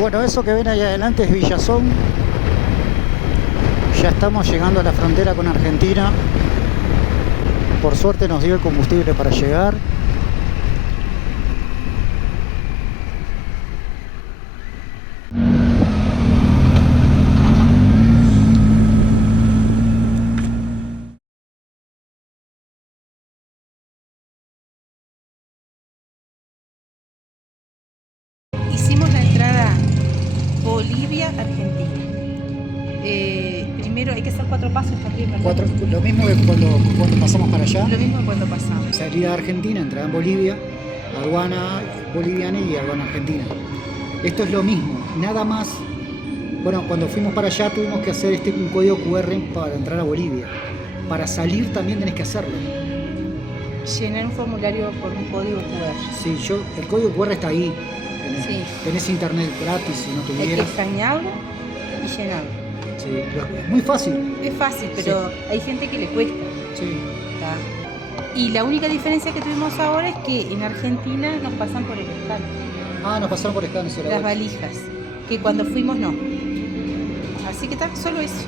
Bueno, eso que ven ahí adelante es Villazón. Ya estamos llegando a la frontera con Argentina. Por suerte nos dio el combustible para llegar. Hicimos la entrada Bolivia-Argentina. Primero hay que hacer 4 pasos también, ¿verdad? Lo mismo que cuando pasamos para allá. Lo mismo cuando pasamos. Salida de Argentina, entrada en Bolivia, aduana boliviana y aduana argentina. Esto es lo mismo, nada más. Bueno, cuando fuimos para allá tuvimos que hacer un código QR para entrar a Bolivia. Para salir también tenés que hacerlo. Llenar un formulario por un código QR. Sí, el código QR está ahí. Tenés internet gratis si no Hay que tuvieras. escanearlo y llenarlo. Sí, es muy fácil. Es fácil, pero hay gente que le cuesta. Sí. ¿Está? Y la única diferencia que tuvimos ahora es que en Argentina nos pasan por el escáner. Nos pasaron por escáner. Las valijas, que cuando fuimos no. Así que está, solo eso.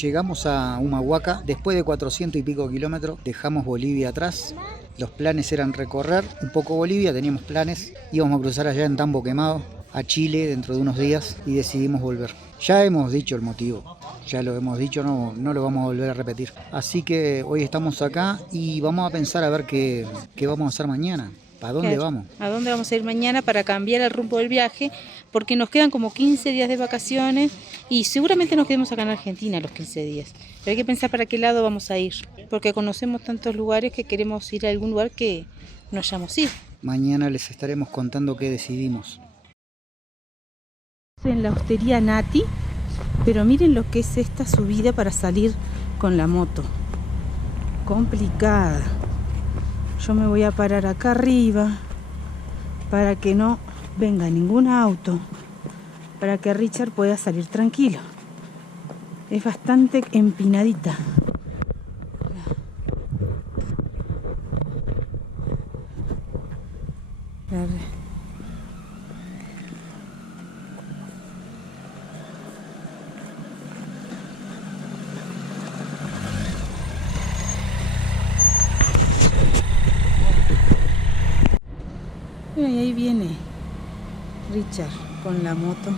Llegamos a Humahuaca, después de 400 y pico kilómetros, dejamos Bolivia atrás. Los planes eran recorrer un poco Bolivia, teníamos planes, íbamos a cruzar allá en Tambo Quemado, a Chile dentro de unos días y decidimos volver. Ya hemos dicho el motivo, ya lo hemos dicho, no lo vamos a volver a repetir. Así que hoy estamos acá y vamos a pensar a ver qué vamos a hacer mañana. ¿Para dónde vamos? ¿A dónde vamos a ir mañana para cambiar el rumbo del viaje? Porque nos quedan como 15 días de vacaciones y seguramente nos quedemos acá en Argentina los 15 días. Pero hay que pensar para qué lado vamos a ir, porque conocemos tantos lugares que queremos ir a algún lugar que no hayamos ido. Mañana les estaremos contando qué decidimos. En la hostería Nati, pero miren lo que es esta subida para salir con la moto. Complicada. Yo me voy a parar acá arriba para que no venga ningún auto, para que Richard pueda salir tranquilo. Es bastante empinadita. Y ahí viene Richard con la moto.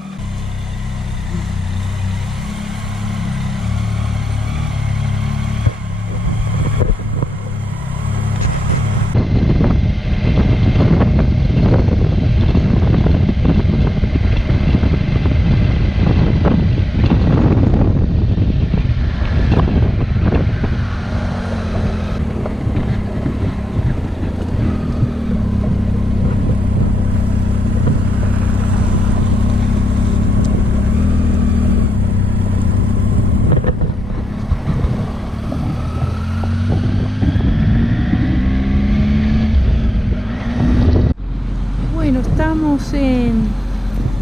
Estamos en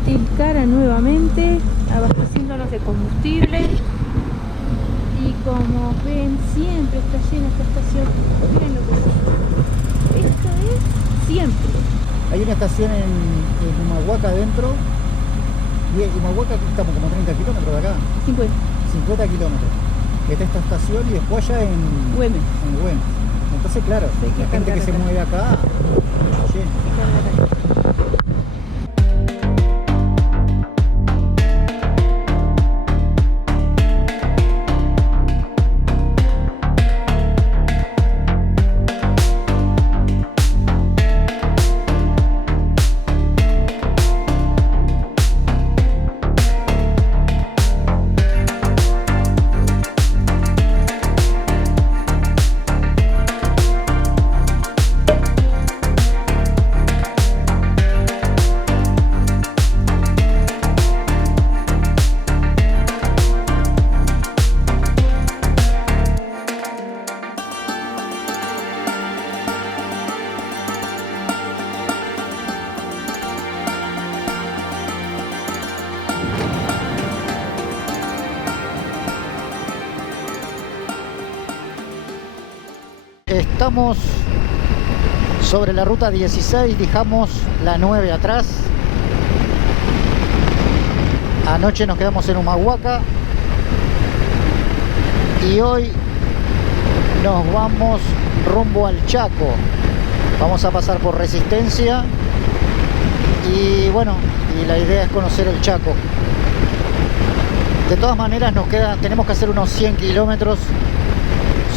Tilcara nuevamente, abasteciéndonos de combustible y como ven siempre está llena esta estación. Miren lo que es. Esto es siempre. Hay una estación en Humahuaca adentro y en Humahuaca aquí estamos como 30 kilómetros de acá. 50 kilómetros. Está esta estación y después allá en Güemes. En Güemes. Entonces, claro, la gente que se mueve acá, estamos sobre la ruta 16, dejamos la 9 atrás. Anoche nos quedamos en Humahuaca y hoy nos vamos rumbo al Chaco. Vamos a pasar por Resistencia y bueno, y la idea es conocer el Chaco. De todas maneras tenemos que hacer unos 100 kilómetros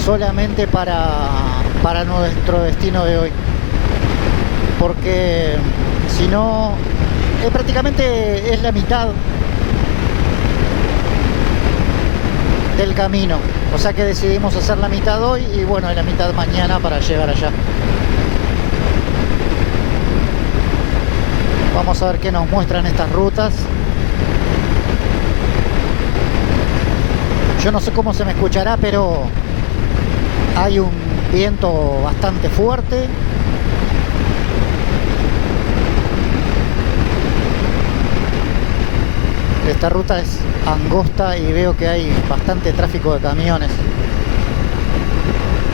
solamente para nuestro destino de hoy, porque si no prácticamente es la mitad del camino, o sea que decidimos hacer la mitad hoy y bueno, y la mitad mañana para llegar allá. Vamos a ver qué nos muestran estas rutas. Yo no sé cómo se me escuchará, pero hay un viento bastante fuerte. Esta ruta es angosta y veo que hay bastante tráfico de camiones.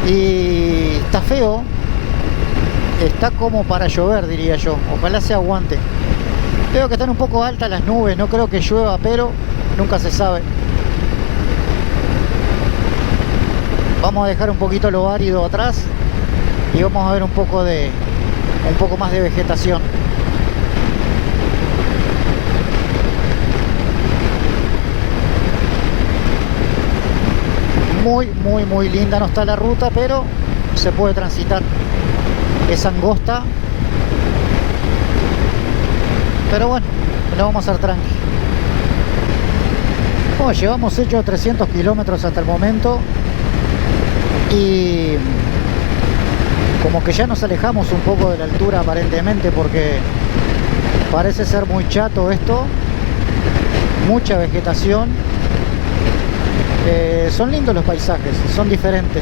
Y está feo. Está como para llover, diría yo. Ojalá se aguante. Veo que están un poco altas las nubes. No creo que llueva, pero nunca se sabe. Vamos a dejar un poquito lo árido atrás y vamos a ver un poco más de vegetación. Muy linda no está la ruta, pero se puede transitar. Es angosta, pero bueno, lo vamos a hacer tranqui. Bueno, llevamos hecho 300 kilómetros hasta el momento y como que ya nos alejamos un poco de la altura aparentemente, porque parece ser muy chato esto, mucha vegetación. Son lindos los paisajes, son diferentes.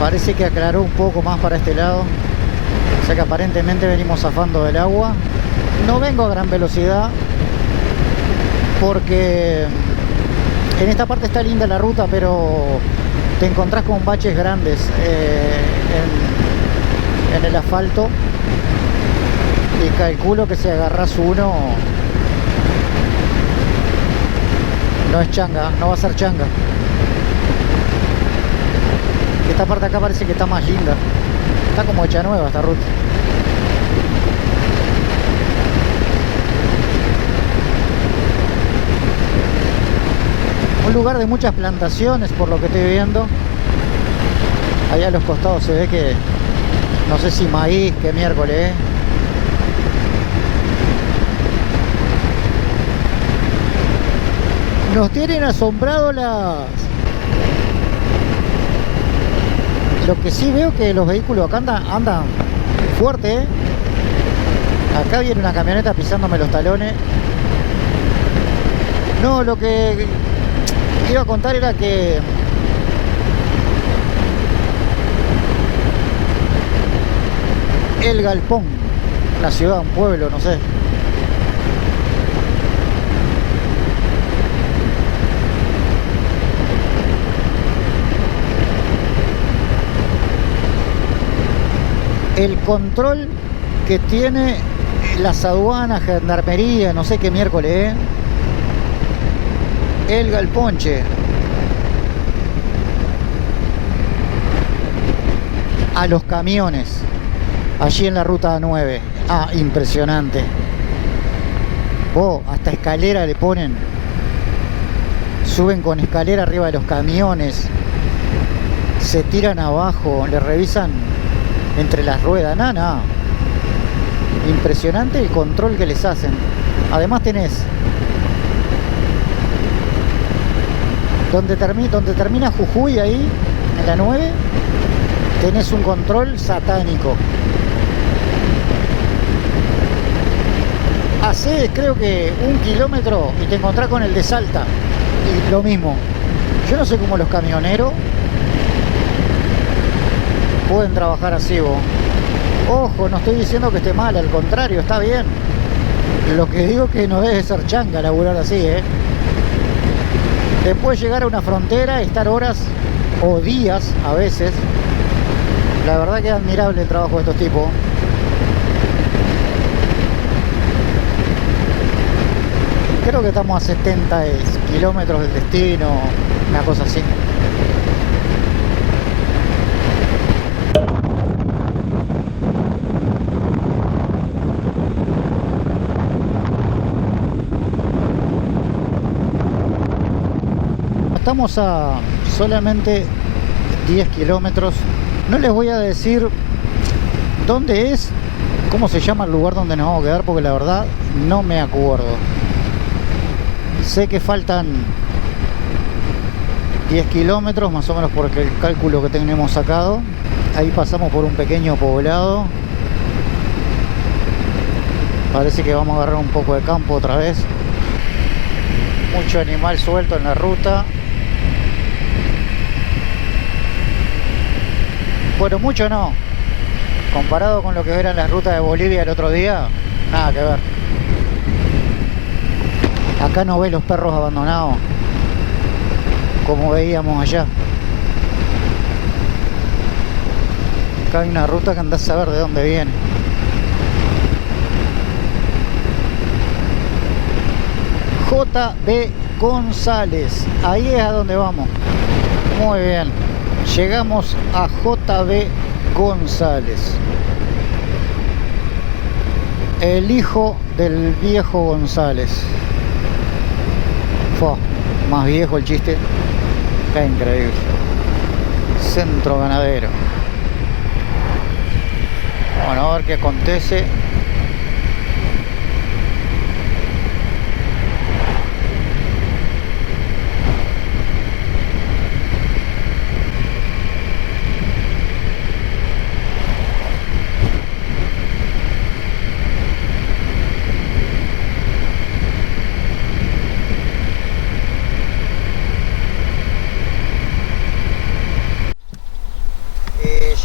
Parece que aclaró un poco más para este lado, o sea que aparentemente venimos zafando del agua. No vengo a gran velocidad porque en esta parte está linda la ruta, pero te encontrás con baches grandes en el asfalto y calculo que si agarras uno no es changa, no va a ser changa. Esta parte acá parece que está más linda, está como hecha nueva esta ruta. Un lugar de muchas plantaciones por lo que estoy viendo. Allá a los costados se ve que no sé si maíz, qué miércoles, Nos tienen asombrado Lo que sí veo que los vehículos acá andan fuerte, ¿eh? Acá viene una camioneta pisándome los talones. No, lo que iba a contar era que El Galpón, una ciudad, un pueblo, no sé. El control que tiene las aduanas, gendarmería, no sé qué miércoles, el galponche. A los camiones, allí en la ruta 9. Ah, impresionante. Oh, hasta escalera le ponen. Suben con escalera arriba de los camiones. Se tiran abajo, le revisan entre las ruedas. Nada. Impresionante el control que les hacen. Además tenés donde termina Jujuy, ahí en la 9, tenés un control satánico. Hacés creo que 1 kilómetro y te encontrás con el de Salta. Y lo mismo. Yo no sé cómo los camioneros pueden trabajar así, vos. Ojo, no estoy diciendo que esté mal, al contrario, está bien. Lo que digo es que no debe ser changa laburar así, Después llegar a una frontera y estar horas o días a veces. La verdad que es admirable el trabajo de estos tipos. Creo que estamos a 70 kilómetros del destino, una cosa así. Estamos a solamente 10 kilómetros. No les voy a decir dónde es, cómo se llama el lugar donde nos vamos a quedar, porque la verdad no me acuerdo. Sé que faltan 10 kilómetros, más o menos, por el cálculo que tenemos sacado. Ahí pasamos por un pequeño poblado. Parece que vamos a agarrar un poco de campo otra vez. Mucho animal suelto en la ruta. Bueno, mucho no. Comparado con lo que eran las rutas de Bolivia el otro día, nada que ver. Acá no ves los perros abandonados como veíamos allá. Acá hay una ruta que andás a saber de dónde viene. JB González, ahí es a donde vamos. Muy bien, llegamos a JB González, el hijo del viejo González. Fua, más viejo el chiste. Qué increíble. Centro ganadero. Bueno, a ver qué acontece.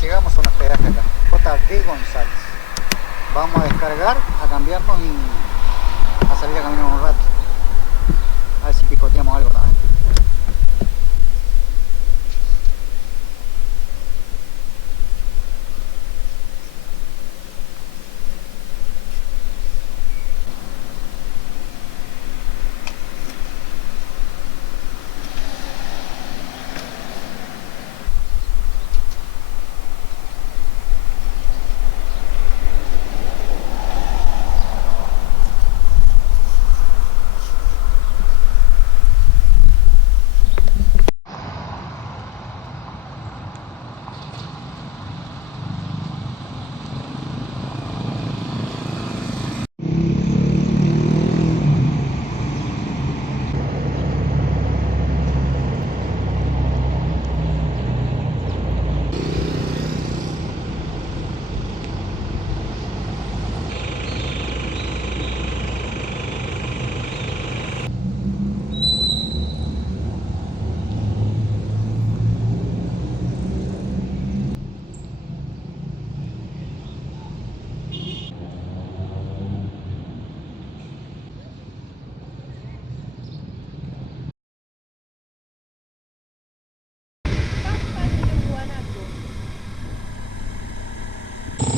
Llegamos a un hospedaje acá, JB González. Vamos a descargar, a cambiarnos y a salir a caminar un rato. A ver si picoteamos algo también.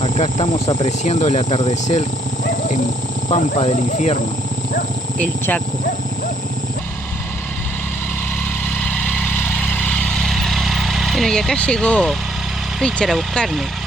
Acá estamos apreciando el atardecer en Pampa del Infierno. El Chaco. Bueno, y acá llegó Richard a buscarme.